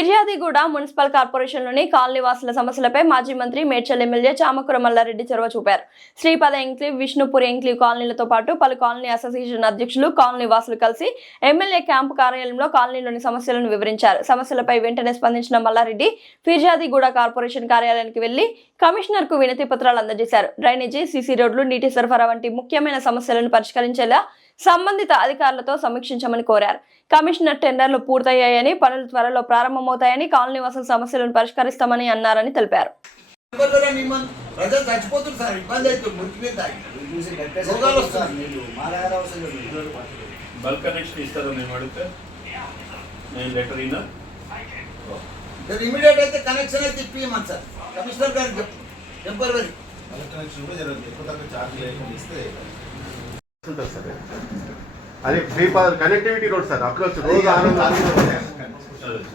Peerzadiguda municipal కార్పొరేషన్లోని కాలనీవాసుల సమస్యలపై మాజీ మంత్రి మేడ్చల్ ఎమ్మెల్యే చామకుర మల్లారెడ్డి చొరవ చూపారు. శ్రీపద ఎంక్లీవ్ విష్ణుపూర్ ఎంక్లీవ్ కాలనీలతో పాటు పలు కాలనీ అసోసియేషన్ అధ్యక్షులు కాలనీవాసులు కలిసి ఎమ్మెల్యే క్యాంపు కార్యాలయంలో కాలనీలోని సమస్యలను వివరించారు. సమస్యలపై వెంటనే స్పందించిన మల్లారెడ్డి ఫిర్యాదిగూడ కార్పొరేషన్ కార్యాలయానికి వెళ్ళి కమిషనర్కు వినతి పత్రాలు అందజేశారు. డ్రైనేజీ సీసీ రోడ్లు నీటి సరఫరా వంటి ముఖ్యమైన సమస్యలను పరిష్కరించేలా సంబంధిత అధికారులతో సమీక్షించమని కోరారు. కమిషనర్ టెండర్లు పూర్తయ్యాయని పనులు త్వరలో ప్రారంభమవుతాయని కాలనీ వాసుల సమస్యలను పరిష్కరిస్తామని అన్నారని తెలిపారు. ఇబ్బందులు నిమ్మం ప్రజలు చచ్చిపోతుంది సార్. ఇబ్బంది అవుతుంది. మురికి మీద తాగి. రోగాలు వస్తున్నాయి. బల్క్ కనెక్షన్ ఇస్తారా మేము అడిగితే? నేను లెటర్ అయినా ఇక్కడ ఇమీడియట్ అయితే కనెక్షన్ అయితే ఇప్పియమని సార్. కమిషనర్ గారికి చెప్పు. టెంపరీ. కనెక్షన్ కూడా జరగదు. ఎక్కువ తక్కువ ఛార్జ్ ఇస్తే ఉంటుంది సార్. అది free pass connectivity road sir approach రోజు ఆనందం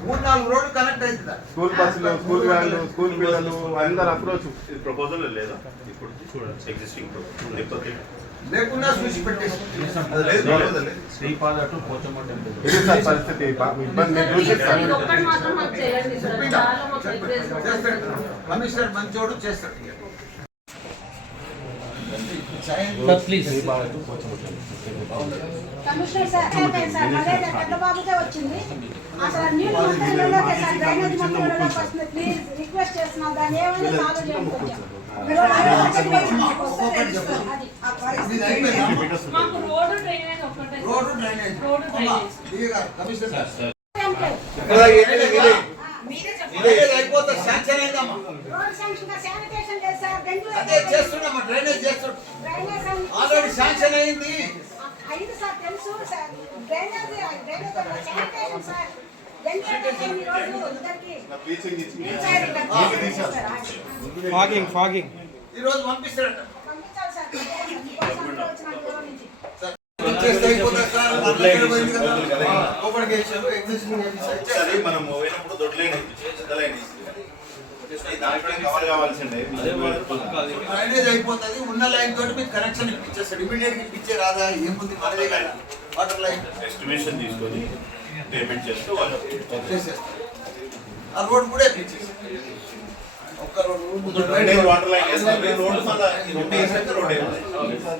మూడు నాలుగు రోడ్లు కనెక్ట్ అవుతుంది సార్. స్కూల్ బస్సులు స్కూల్ వ్యాన్లు స్కూల్ పిల్లలు అందరు అప్రోచ్ ఇది ప్రపోజల్ లేదా? ఇప్పుడు చూడండి ఎగ్జిస్టింగ్ లేకపోతే లేకుండా చూసి పెట్టేసి అది లేదు ప్రపోజల్ లేదు. Sripada to Pochamma temple. ఇది సార్ పరిస్థితి. పాపం ఇబ్బంది మీరు చూసి సార్ ఇది ఒక్కటి మాత్రం మాకు చేయండి సార్. చాలా మాకు రిక్వెస్ట్ చేస్తాడు. కమిషనర్ మంచోడు చేస్తాడు. Please Pochamma temple commissioner sir sir పెద్దబాబుకే వచ్చింది. అసలు నీళ్ళు మొత్తం సార్ ప్లీజ్ రిక్వెస్ట్ చేస్తున్నాం. దాన్ని ఏమైనా సాల్వ్ చేయండి మాకు రోడ్డు డ్రైనేజ్ ఒక్కటే sir. Road drainage. Road drainage. Commissioner ఏమైనా మీరే. మీరే చెప్పండి. డ్రైనేజ్ అయిపోతే శాంక్షన్ అదే డ్రైనేజ్ చేస్తున్నాం. ఆల్రెడీ శాంక్షన్ అయింది. అయింది సార్ తెలుసు సార్ డ్రైనేజ్ డ్రైనేజ్ ఒక శానిటేషన్ సార్ డెంగ్యూ పెట్టండి ఈ రోజు ఇద్దరికి బ్లీచింగ్ ఇచ్చి ఇచ్చారు ఇక్కడ. సార్, అది. ఫాగింగ్ ఫాగింగ్ ఈ రోజు పంపిస్తారట పంపించాలి సార్ వచ్చిన దూరం నుంచి చేస్తే అయిపోతుంది సార్ ఎగ్జిస్టింగ్ ఒకసారి మనం పోయినప్పుడు దొడ్లైన కావాల్సిండే డ్రైనేజ్ అయిపోతుంది. ఉన్న లైన్ తోటి మీకు కనెక్షన్ ఇప్పించేస్తాడు. ఇమీడియట్ ఇప్పించే రాదా? ఏముంది మనదే కదా. వాటర్ లైన్ ఎస్టిమేషన్ తీసుకొని పేమెంట్ చేస్తూ వాళ్ళు ఆ రోడ్ కూడా ఇప్పించేస్తాడు వాటర్ లైన్ మళ్ళీ రోడ్.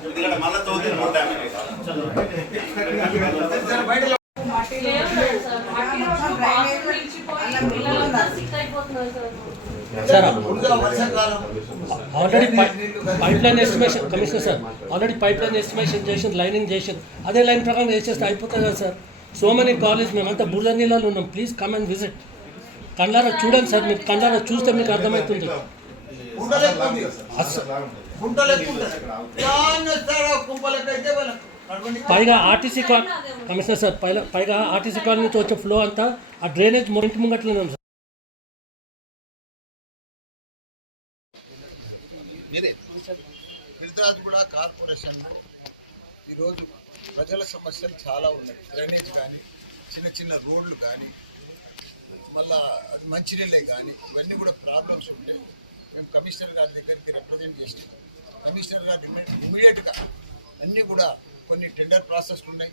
ఎందుకంటే మళ్ళీ తోతే road damage. Sir already pipe line estimation commissioner sir already pipe line estimation చేసి లైనింగ్ చేసి అదే లైన్ ప్రకారం వేసేస్తే అయిపోతుంది కదా సార్? సో మెనీ కాలేజ్ మేమంతా బురద నీళ్ళలో ఉన్నాం. ప్లీజ్ కమ్ అండ్ విజిట్ కండారా చూడండి సార్ మీరు కండారా చూస్తే మీకు అర్థమవుతుంది. పైగా ఆర్టీసీ కాల్ కమిషనర్ సార్ పైగా పైగా ఆర్టీసీ కాలనీ నుంచి వచ్చే ఫ్లో అంతా ఆ డ్రైనేజ్ ఇంటి ముంగట్లోనే ఉంది సార్. మీరే. మిల్తరాజ్గూడ కార్పొరేషన్లో ఈరోజు ప్రజల సమస్యలు చాలా ఉన్నాయి. డ్రైనేజ్ కానీ చిన్న చిన్న రోడ్లు కానీ మళ్ళా అది మంచినీళ్ళే కానీ ఇవన్నీ కూడా ప్రాబ్లమ్స్ ఉంటే మేము కమిషనర్ గారి దగ్గరికి రిప్రజెంట్ చేసినాం కమిషనర్ గారు ఇమీడియట్గా అన్నీ కూడా కొన్ని టెండర్ ప్రాసెస్లు ఉన్నాయి.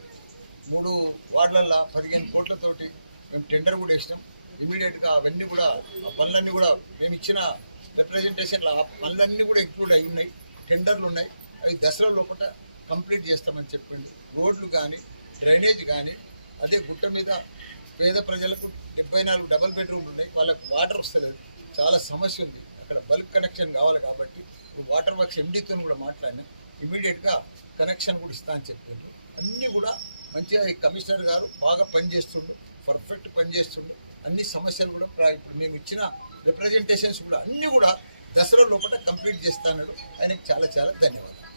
మూడు వార్డులల్లో పదిహేను కోట్లతోటి మేము టెండర్ కూడా వేసినాం. ఇమీడియట్గా అవన్నీ కూడా ఆ పనులన్నీ కూడా మేము ఇచ్చిన రిప్రజెంటేషన్లో ఆ పనులన్నీ కూడా ఇంక్లూడ్ అయి ఉన్నాయి. టెండర్లు ఉన్నాయి. అవి దసరా లోపల కంప్లీట్ చేస్తామని చెప్పిండు. రోడ్లు కానీ డ్రైనేజ్ కానీ అదే గుట్ట మీద పేద ప్రజలకు డెబ్బై నాలుగు డబల్ బెడ్రూమ్లు ఉన్నాయి. వాళ్ళకి వాటర్ వస్తలేదు. చాలా సమస్య ఉంది. అక్కడ బల్క్ కనెక్షన్ కావాలి కాబట్టి ఇప్పుడు వాటర్ వర్క్స్ ఎండితో కూడా మాట్లాడినాం. ఇమీడియట్గా కనెక్షన్ కూడా ఇస్తా అని చెప్పిండ్రు అన్నీ కూడా మంచిగా ఈ కమిషనర్ గారు బాగా పనిచేస్తుండు పర్ఫెక్ట్ పనిచేస్తుండు అన్ని సమస్యలు కూడా ఇప్పుడు మేము ఇచ్చిన రిప్రజెంటేషన్స్ కూడా అన్నీ కూడా దసరా లోపల కంప్లీట్ చేస్తాడు ఆయనకు చాలా చాలా ధన్యవాదాలు.